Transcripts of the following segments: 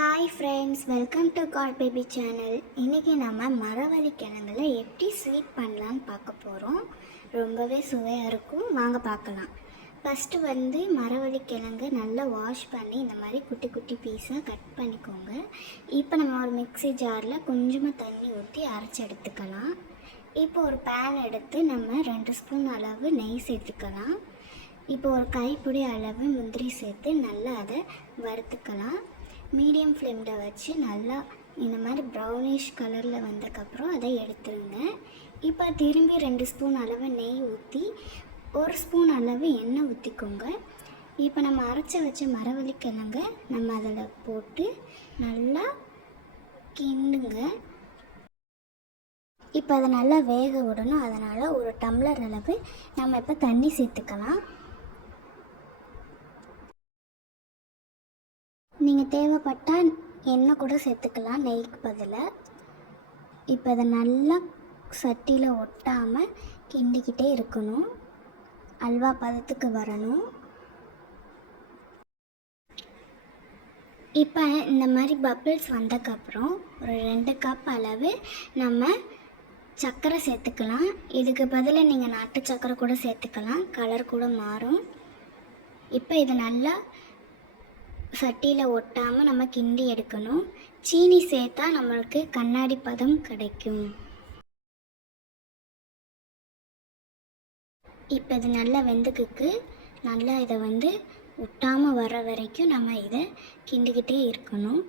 Hi friends welcome to God baby channel இன்றைக்கி நம்ம மரவள்ளி கிழங்குல எப்படி ஸ்வீட் பண்ணலான்னு பார்க்க போகிறோம் ரொம்பவே சுவையாக இருக்கும். வாங்க பார்க்கலாம். ஃபஸ்ட்டு வந்து மரவள்ளி கிழங்கு நல்லா வாஷ் பண்ணி இந்த மாதிரி குட்டி குட்டி பீஸாக கட் பண்ணிக்கோங்க. இப்போ நம்ம ஒரு மிக்ஸி ஜாரில் கொஞ்சமாக தண்ணி ஊற்றி அரைச்சி எடுத்துக்கலாம். இப்போ ஒரு பேன் எடுத்து நம்ம ரெண்டு ஸ்பூன் அளவு நெய் சேர்த்துக்கலாம். இப்போ ஒரு கைப்பிடி அளவு முந்திரி சேர்த்து நல்லா அதை வறுத்துக்கலாம். மீடியம் ஃப்ளேமில் வச்சு நல்லா இந்த மாதிரி ப்ரௌனிஷ் கலரில் வந்ததுக்கப்புறம் அதை எடுத்துருங்க. இப்போ திரும்பி ரெண்டு ஸ்பூன் அளவு நெய் ஊற்றி ஒரு ஸ்பூன் அளவு எண்ணெய் ஊற்றிக்கோங்க இப்போ நம்ம அரைச்சி வச்ச மரவள்ளி கிழங்க நம்ம அதில் போட்டு நல்லா கிண்டுங்க. இப்போ அதை நல்லா வேக விடணும். அதனால் ஒரு டம்ளர் அளவு நம்ம இப்போ தண்ணி சேர்த்துக்கலாம். நீங்கள் தேவைப்பட்டால் எண்ணெய் கூட சேர்த்துக்கலாம் நெய்க்கு பதிலாக இப்போ அதை நல்லா சட்டியில் ஒட்டாமல் கிண்டிக்கிட்டே இருக்கணும். அல்வா பதத்துக்கு வரணும். இப்போ இந்த மாதிரி பபிள்ஸ் வந்ததுக்கப்புறம் ஒரு ரெண்டு கப் அளவு நம்ம சர்க்கரை சேர்த்துக்கலாம். இதுக்கு பதிலாக நீங்கள் நாட்டு சர்க்கரை கூட சேர்த்துக்கலாம். கலர் கூட மாறும். இப்போ இது நல்லா சட்டியில் ஒட்டாமல் நம்ம கிண்டி எடுக்கணும். சீனி சேர்த்தா நம்மளுக்கு கண்ணாடி பதம் கிடைக்கும். இப்போ இது நல்லா வெந்துக்குக்கு. நல்லா இதை வந்து ஒட்டாமல் வர வரைக்கும் நம்ம இதை கிண்டிக்கிட்டே இருக்கணும்.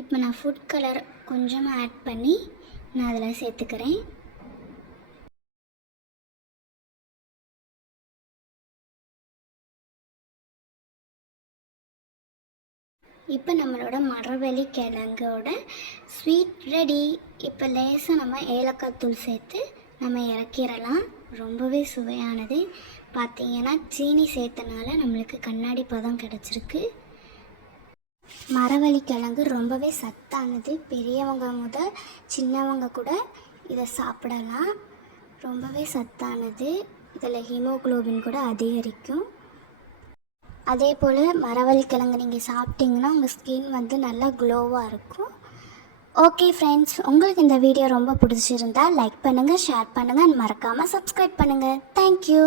இப்போ நான் ஃபுட் கலர் கொஞ்சமாக ஆட் பண்ணி நான் அதில் சேர்த்துக்கிறேன். இப்போ நம்மளோட மரவள்ளி கிழங்கோட ஸ்வீட் ரெடி இப்போ லேசாக நம்ம ஏலக்காய் தூள் சேர்த்து நம்ம இறக்கிடலாம். ரொம்பவே சுவையானது. பார்த்தீங்கன்னா சீனி சேர்த்தனால நம்மளுக்கு கண்ணாடி பதம் கிடச்சிருக்கு. மரவள்ளி கிழங்கு ரொம்பவே சத்தானது. பெரியவங்க முதல் சின்னவங்க கூட இதை சாப்பிடலாம். ரொம்பவே சத்தானது. இதில் ஹீமோகுளோபின் கூட அதிகரிக்கும். அதே போல் மரவள்ளி கிழங்கு நீங்கள் சாப்பிட்டீங்கன்னா உங்கள் ஸ்கின் வந்து நல்லா க்ளோவாக இருக்கும். ஓகே ஃப்ரெண்ட்ஸ் உங்களுக்கு இந்த வீடியோ ரொம்ப பிடிச்சிருந்தா லைக் பண்ணுங்கள் ஷேர் பண்ணுங்கள் அண்ட் மறக்காமல் சப்ஸ்கிரைப் பண்ணுங்கள் தேங்க்யூ